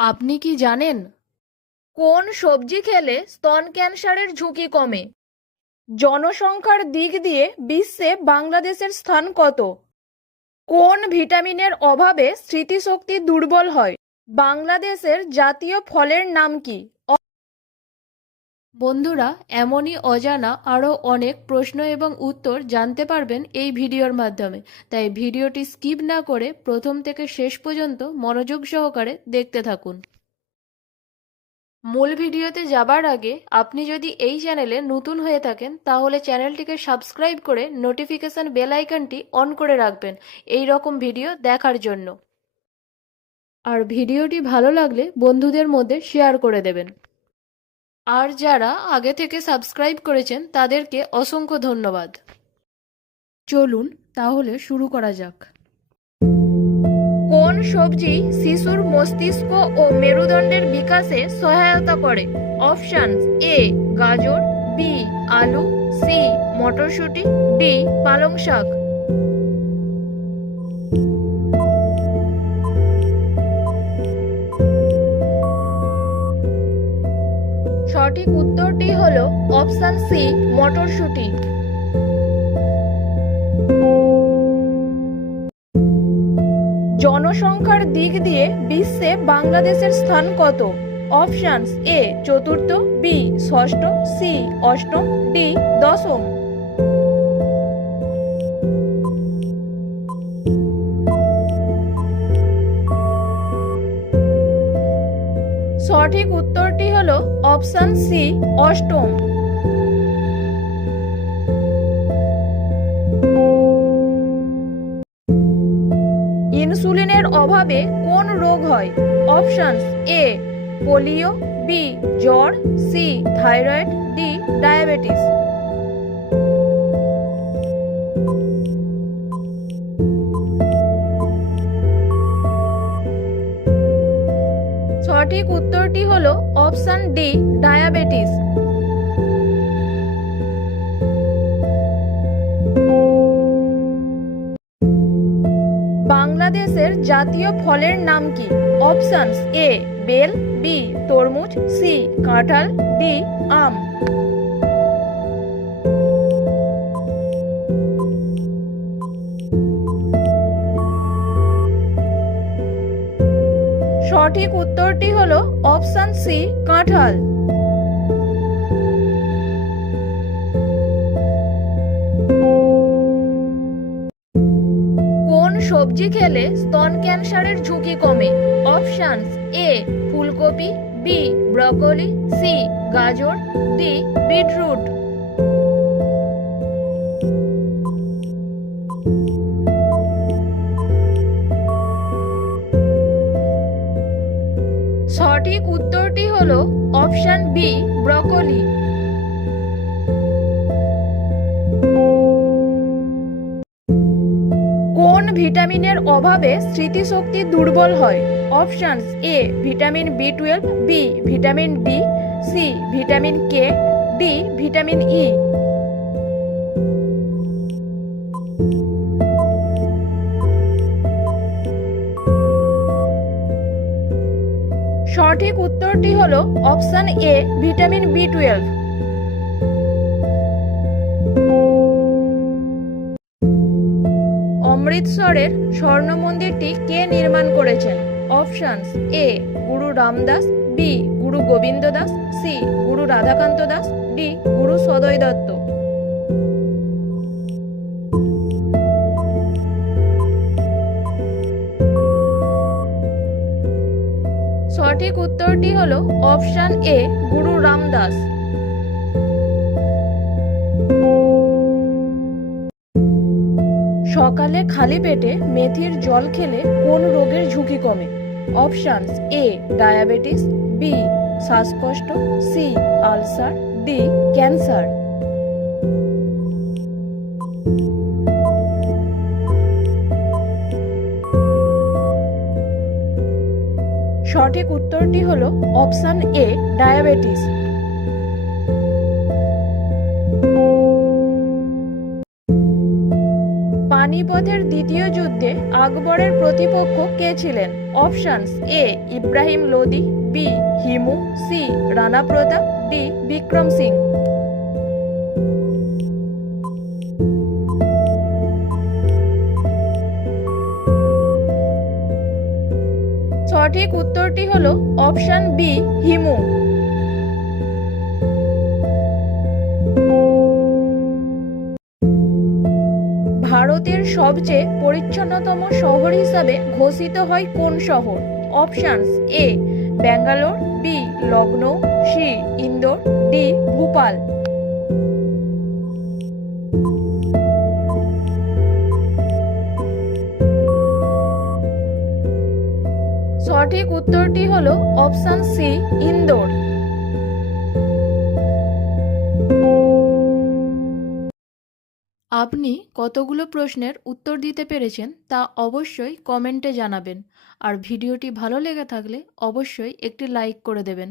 আপনি কি জানেন কোন সবজি খেলে স্তন ক্যান্সারের ঝুঁকি কমে? জনসংখ্যার দিক দিয়ে বিশ্বে বাংলাদেশের স্থান কত? কোন ভিটামিনের অভাবে স্মৃতিশক্তি দুর্বল হয়? বাংলাদেশের জাতীয় ফলের নাম কি? বন্ধুরা, এমনই অজানা আরও অনেক প্রশ্ন এবং উত্তর জানতে পারবেন এই ভিডিওর মাধ্যমে। তাই ভিডিওটি স্কিপ না করে প্রথম থেকে শেষ পর্যন্ত মনোযোগ সহকারে দেখতে থাকুন। মূল ভিডিওতে যাবার আগে আপনি যদি এই চ্যানেলে নতুন হয়ে থাকেন তাহলে চ্যানেলটিকে সাবস্ক্রাইব করে নোটিফিকেশন বেল আইকনটি অন করে রাখবেন এই রকম ভিডিও দেখার জন্য। আর ভিডিওটি ভালো লাগলে বন্ধুদের মধ্যে শেয়ার করে দেবেন। আর যারা আগে থেকে সাবস্ক্রাইব করেছেন তাদেরকে অসংখ্য ধন্যবাদ। চলুন তাহলে শুরু করা যাক। কোন সবজি শিশুর মস্তিষ্ক ও মেরুদণ্ডের বিকাশে সহায়তা করে? অপশনস: এ গাজর, বি আলু, সি মটরশুঁটি, ডি পালং শাক। সঠিক উত্তরটি হলো অপশন সি মটরশুঁটি। জনসংখ্যার দিক দিয়ে বিশ্বে বাংলাদেশের স্থান কত? অপশনস: এ চতুর্থ, বি ষষ্ঠ, সি অষ্টম, ডি দশম। সঠিক উত্তরটি হলো অপশন সি অষ্টম। ইনসুলিনের অভাবে কোন রোগ হয়? অপশনস: এ পোলিও, বি জ্বর, সি থাইরয়েড, ডি ডায়াবেটিস। সঠিক উত্তরটি হলো অপশন ডি ডায়াবেটিস। বাংলাদেশের জাতীয় ফলের নাম কি? অপশনস: এ বেল, বি তরমুজ, সি কাঁঠাল, ডি আম। সঠিক উত্তরটি হলো অপশন সি কাঁঠাল। কোন সবজি খেলে স্তন ক্যান্সারের ঝুঁকি কমে? অপশনস: এ ফুলকপি, বি ব্রকলি, সি গাজর, ডি বিটরুট। সঠিক উত্তরটি হলো অপশন বি ব্রকলি। কোন ভিটামিনের অভাবে স্মৃতিশক্তি দুর্বল হয়? অপশনস: এ ভিটামিন বি12, B vitamin D, C vitamin K, D vitamin E. সঠিক উত্তরটি হলো অপশন এ ভিটামিন বি12। অমৃতসরের স্বর্ণ মন্দিরটি কে নির্মাণ করেছেন? অপশনস: এ গুরু রামদাস, বি গুরু গোবিন্দ দাস, সি গুরু রাধাকান্ত দাস, ডি গুরু সদয় দত্ত। সঠিক উত্তরটি হলো অপশন এ গুরু রামদাস। সকালে খালি পেটে মেথির জল খেলে কোন রোগের ঝুঁকি কমে? অপশনস: এ ডায়াবেটিস, বি শ্বাসকষ্ট, সি আলসার, ডি ক্যান্সার। সঠিক উত্তরটি হলো অপশন এ ডায়াবেটিস। পানিপথের দ্বিতীয় যুদ্ধে আকবরের প্রতিপক্ষ কে ছিলেন? অপশনস: এ ইব্রাহিম লোদি, বি হিমু, সি রাণা প্রতাপ, ডি বিক্রম সিং। সঠিক উত্তরটি হলো অপশন বি হিমু। ভারতের সবচেয়ে পরিচ্ছন্নতম শহর হিসাবে ঘোষিত হয় কোন শহর? Options: A Bangalore, B Lucknow, C Indore, D Bhopal. সঠিক উত্তরটি হলো অপশন সি ইন্দোর। আপনি কতগুলো প্রশ্নের উত্তর দিতে পেরেছেন তা অবশ্যই কমেন্টে জানাবেন। আর ভিডিওটি ভালো লেগে থাকলে অবশ্যই একটি লাইক করে দেবেন।